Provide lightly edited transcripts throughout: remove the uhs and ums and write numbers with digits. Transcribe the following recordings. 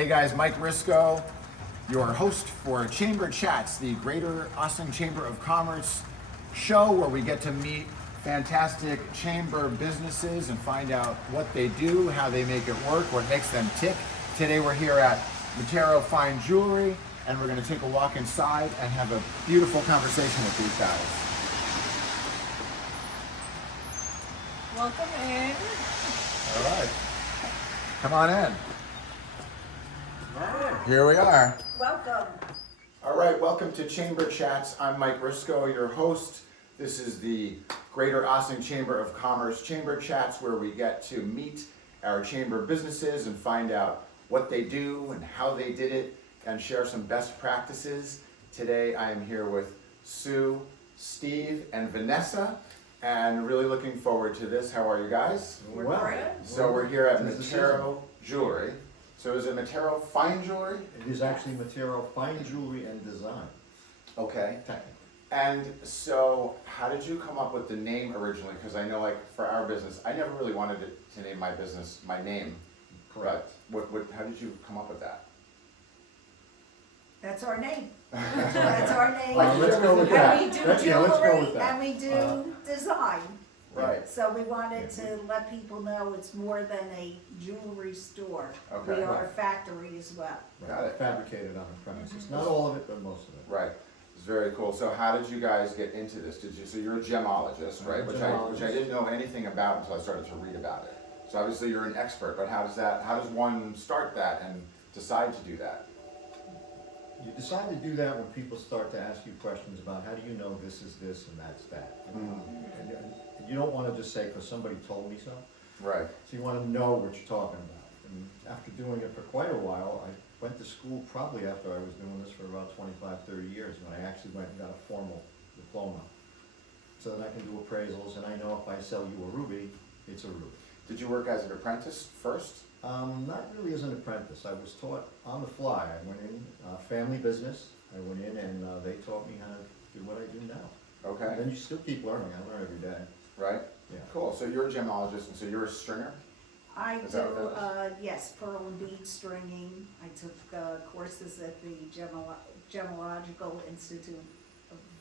Hey guys, Mike Risco, your host for Chamber Chats, the Greater Austin Chamber of Commerce show where we get to meet fantastic chamber businesses and find out what they do, how they make it work, what makes them tick. Today we're here at Matero Fine Jewelry and we're going to take a walk inside and have a beautiful conversation with these guys. Welcome in. All right, come on in. Here we are. Welcome. All right, welcome to Chamber Chats. I'm Mike Risco, your host. This is the Greater Austin Chamber of Commerce Chamber Chats, where we get to meet our chamber businesses and find out what they do and how they did it and share some best practices. Today I am here with Sue, Steve, and Vanessa, and really looking forward to this. How are you guys? We're great. So we're here at Matero Jewelry. So is it Matero Fine Jewelry? It is actually Matero Fine Jewelry and Design, Okay. technically. And so, how did you come up with the name originally? Because I know, like, for our business, I never really wanted to name my business my name. Correct. But how did you come up with that? That's our name. That's our name. Let's go with And that. we do Let's go jewelry with that. and we do design. Right. So we wanted to let people know it's more than a jewelry store. Okay. We are a factory as well. Got it. Fabricated on the premises. Not all of it, but most of it. Right. It's very cool. So, how did you guys get into this? So you're a gemologist, right? I'm a Which gemologist. I didn't know anything about until I started to read about it. So obviously you're an expert, but how does one start that and decide to do that? You decide to do that when people start to ask you questions about how do you know this is this and that's that. And you don't want to just say, because somebody told me so. Right. So you want to know what you're talking about. And after doing it for quite a while, I went to school probably after I was doing this for about 25, 30 years, when I actually went and got a formal diploma. So that I can do appraisals, and I know if I sell you a ruby, it's a ruby. Did you work as an apprentice first? Not really as an apprentice. I was taught on the fly. I went in, family business. I went in and they taught me how to do what I do now. Okay. And then you still keep learning. I learn every day. Right. Yeah. Cool. So you're a gemologist, and so you're a stringer. I Is do, that what that yes, pearl and bead stringing. I took courses at the Gemological Institute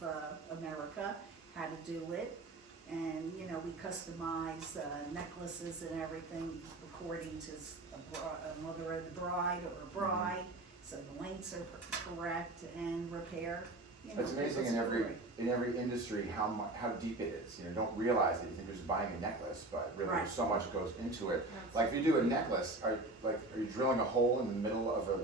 of America, how to do it. And, you know, we customize necklaces and everything according to a mother of the bride or a bride, so the lengths are correct and repair. You know, It's amazing in every industry how deep it is. You know, don't realize it. You think you're just buying a necklace, but really Right. there's so much goes into it. Like if you do a necklace, are you drilling a hole in the middle of a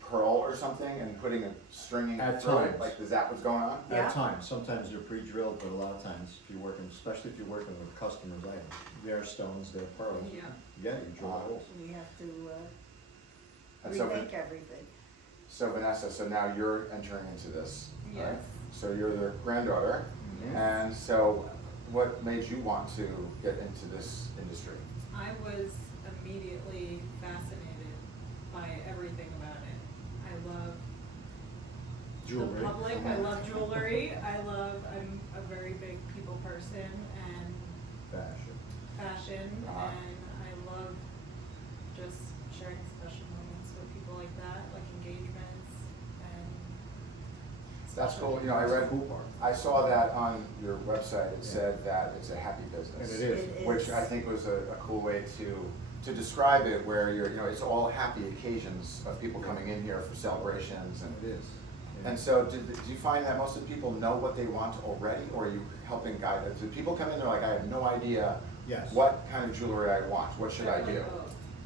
pearl or something and putting a stringing At through it? times. Like, is that what's going on? Yeah. At times, sometimes they're pre-drilled, but a lot of times, if you're working, especially if you're working with customers' items, their stones, their pearls. Yeah. Yeah, you drill holes. We have to And so, remake everything. so Vanessa, so now you're entering into this, right? Yes. So you're the granddaughter, and so what made you want to get into this industry? I was immediately fascinated by everything about it. I love Jewelry. the public, I love jewelry, I'm a very big people person and Fashion. fashion, Uh-huh. and I love just sharing special moments with people like that, like engagements and. That's special cool. You know, I people. read, Cool part. I saw that on your website. It said that it's a happy business. And it is. It Which is. I think was a cool way to describe it, where it's all happy occasions of people coming in here for celebrations and. It is. And so, do you find that most of the people know what they want already, or are you helping guide them? Do people come in, they're like, I have no idea Yes. what kind of jewelry I want, what should I do? Definitely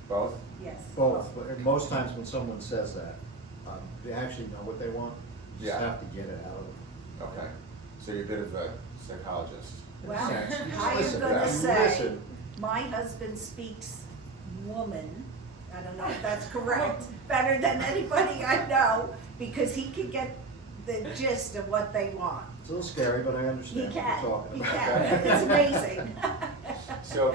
both. Both? Yes. Both, but most times when someone says that, they actually know what they want. You just Yeah. have to get it out of them. Okay. So you're a bit of a psychologist. in a Well, sense. You just I am listen. gonna Yeah. say, Listen. my husband speaks woman, I don't know if that's correct, better than anybody I know, because he can get the gist of what they want. It's a little scary, but I He understand what you're can, talking he about. can, it's amazing. So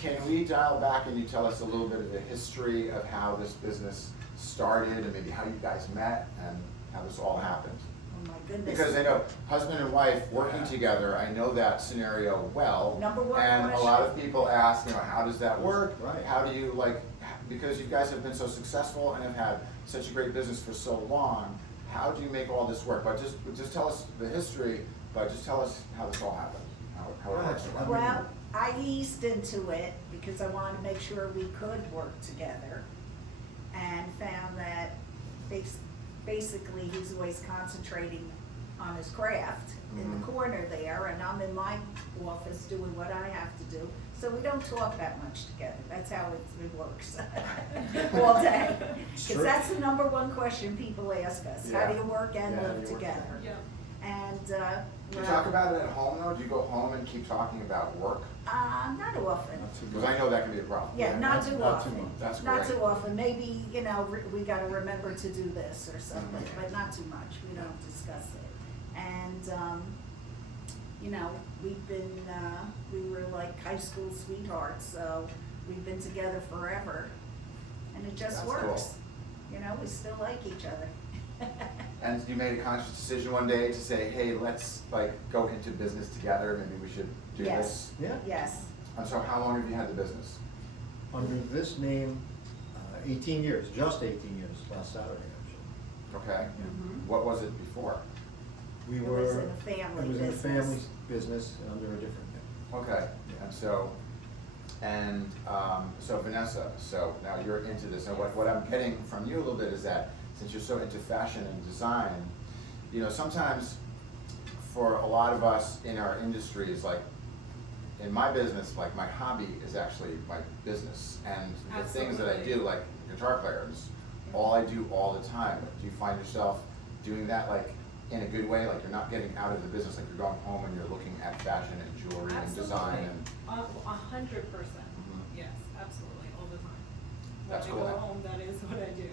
can we dial back and you tell us a little bit of the history of how this business started and maybe how you guys met and how this all happened? Oh my goodness. Because I know husband and wife working together, I know that scenario well. Number one And a question. lot of people ask, how does that work? Right. How do you because you guys have been so successful and have had such a great business for so long, how do you make all this work? But just tell us the history, but just tell us how this all happened, how it works. Right. Well, I eased into it because I wanted to make sure we could work together, and found that basically he's always concentrating on his craft in the Mhm. corner there, and I'm in my office doing what I have to do. So we don't talk that much together. That's how it works all day. It's Because true. that's the number one question people ask us. How do Yeah. you work and Yeah, how do live you work? together? Yeah. And, Do you talk about it at home though? Do you go home and keep talking about work? not often. Not too Because much. I know that can be a problem. Yeah, not too not too often. much. That's Not great. too often. Maybe, we gotta remember to do this or something, Mhm. but not too much. We don't discuss it. And, we've been, we were like high school sweethearts, so we've been together forever. And it just That's works. We still like each other. And you made a conscious decision one day to say, hey, let's like go into business together, maybe we should do Yes. this. Yeah, Yes. And so how long have you had the business? under this name, 18 years, just 18 years, last Saturday, actually. Okay. Mhm. What was it before? We It were. was in a family It was in a business. family business under a different name. Okay, and so Vanessa, so now you're into this, and what I'm getting from you a little bit is that since you're so into fashion and design, sometimes for a lot of us in our industries, like in my business, like my hobby is actually my business, and the things that I do, Absolutely. like guitar players, all I do all the time. Do you find yourself doing that like in a good way, like you're not getting out of the business, like you're going home and you're looking at fashion and jewelry and design and? 100%. Mhm. Yes, absolutely, all the time. That's When cool. I go home, that is what I do.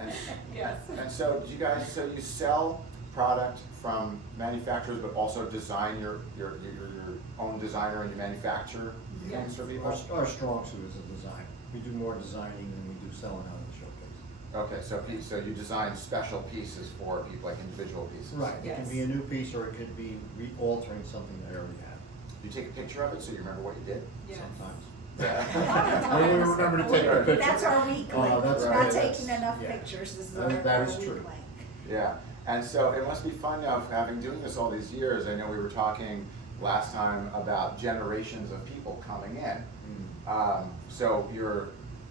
And- Yes. And so do you guys, so you sell product from manufacturers, but also design your own designer and you manufacture things for people? Our strong suit is the design. We do more designing than we do selling out in the showcase. Okay, so you design special pieces for people, like individual pieces? Right, it can Yes. be a new piece or it could be altering something that I already have, You take a picture of it so you remember what you did? Yes. sometimes. Yeah. When we remember to take a picture. That's our weak Oh, link. that's We're right, not that's- taking enough yeah. pictures. This is That our is weak true. link. Yeah, and so it must be fun now, having doing this all these years. I know we were talking last time about generations of people coming in. So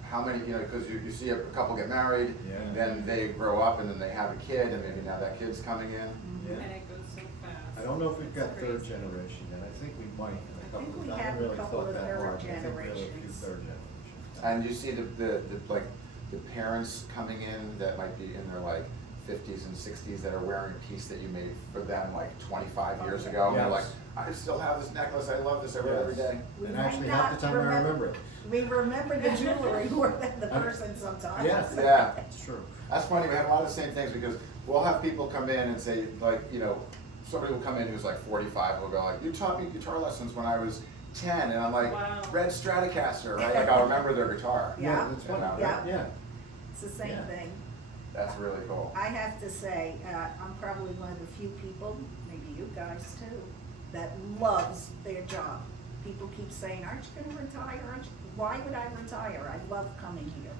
how many, because you see a couple get married, Yeah. then they grow up and then they have a kid and maybe now that kid's coming in. Yeah. And it goes so fast. I don't know if we've got It's third crazy. generation yet, I think we might. I think we haven't have a really couple thought of that third hard, but I think we have a few generations. third generations. And you see the parents coming in that might be in their like 50s and 60s that are wearing a piece that you made for them like 25 years ago. And they're like, Yes. I still have this necklace, I love this, I wear it every day. We And might actually, half not the time I remember it. We remember the jewelry more than the person sometimes. Yes. Yeah. It's true. That's funny, we have a lot of the same things because we'll have people come in and say, like, somebody will come in who's like 45, will go like, you taught me guitar lessons when I was 10, and I'm like, Wow. Red Stratocaster, right? Like I'll remember their guitar. Yeah. That's funny. Yeah. Yeah. It's the same Yeah. thing. That's really cool. I have to say, I'm probably one of the few people, maybe you guys too, that loves their job. People keep saying, aren't you gonna retire? Why would I retire? I love coming here.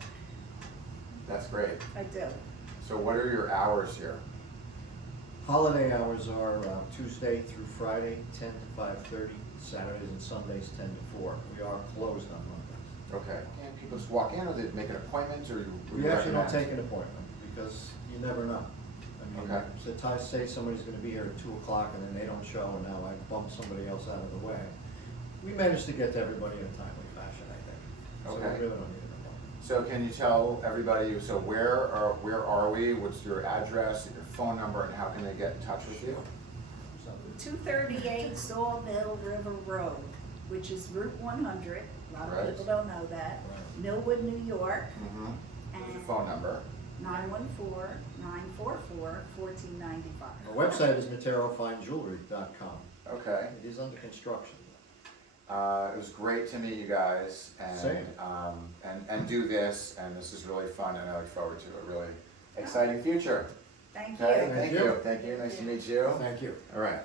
That's great. I do. So what are your hours here? Holiday hours are Tuesday through Friday, 10 to 5:30, Saturdays and Sundays, 10 to 4. We are closed on Mondays. Okay. And people just walk in, or they make an appointment, or you? We actually don't recommend? take an appointment, because you never know. I mean, Okay. so say somebody's gonna be here at 2 o'clock and then they don't show, and now I bump somebody else out of the way. We manage to get to everybody in a timely fashion, I think. So Okay. we really don't need an appointment. So can you tell everybody, so where are we? What's your address, your phone number, and how can they get in touch with you? 238 Sawmill River Road, which is Route 100. A lot Right. of people don't know that. Right. Millwood, New York, Mm-hmm. What's your and phone number? 914-944-1495. Our website is MateroFineJewelry.com. Okay. It is under construction. It was great to meet you guys Same. and do this, and this is really fun, and I look forward to a really exciting future. Thank Okay, you. thank you. you, thank you, nice to meet you. Thank you. All right.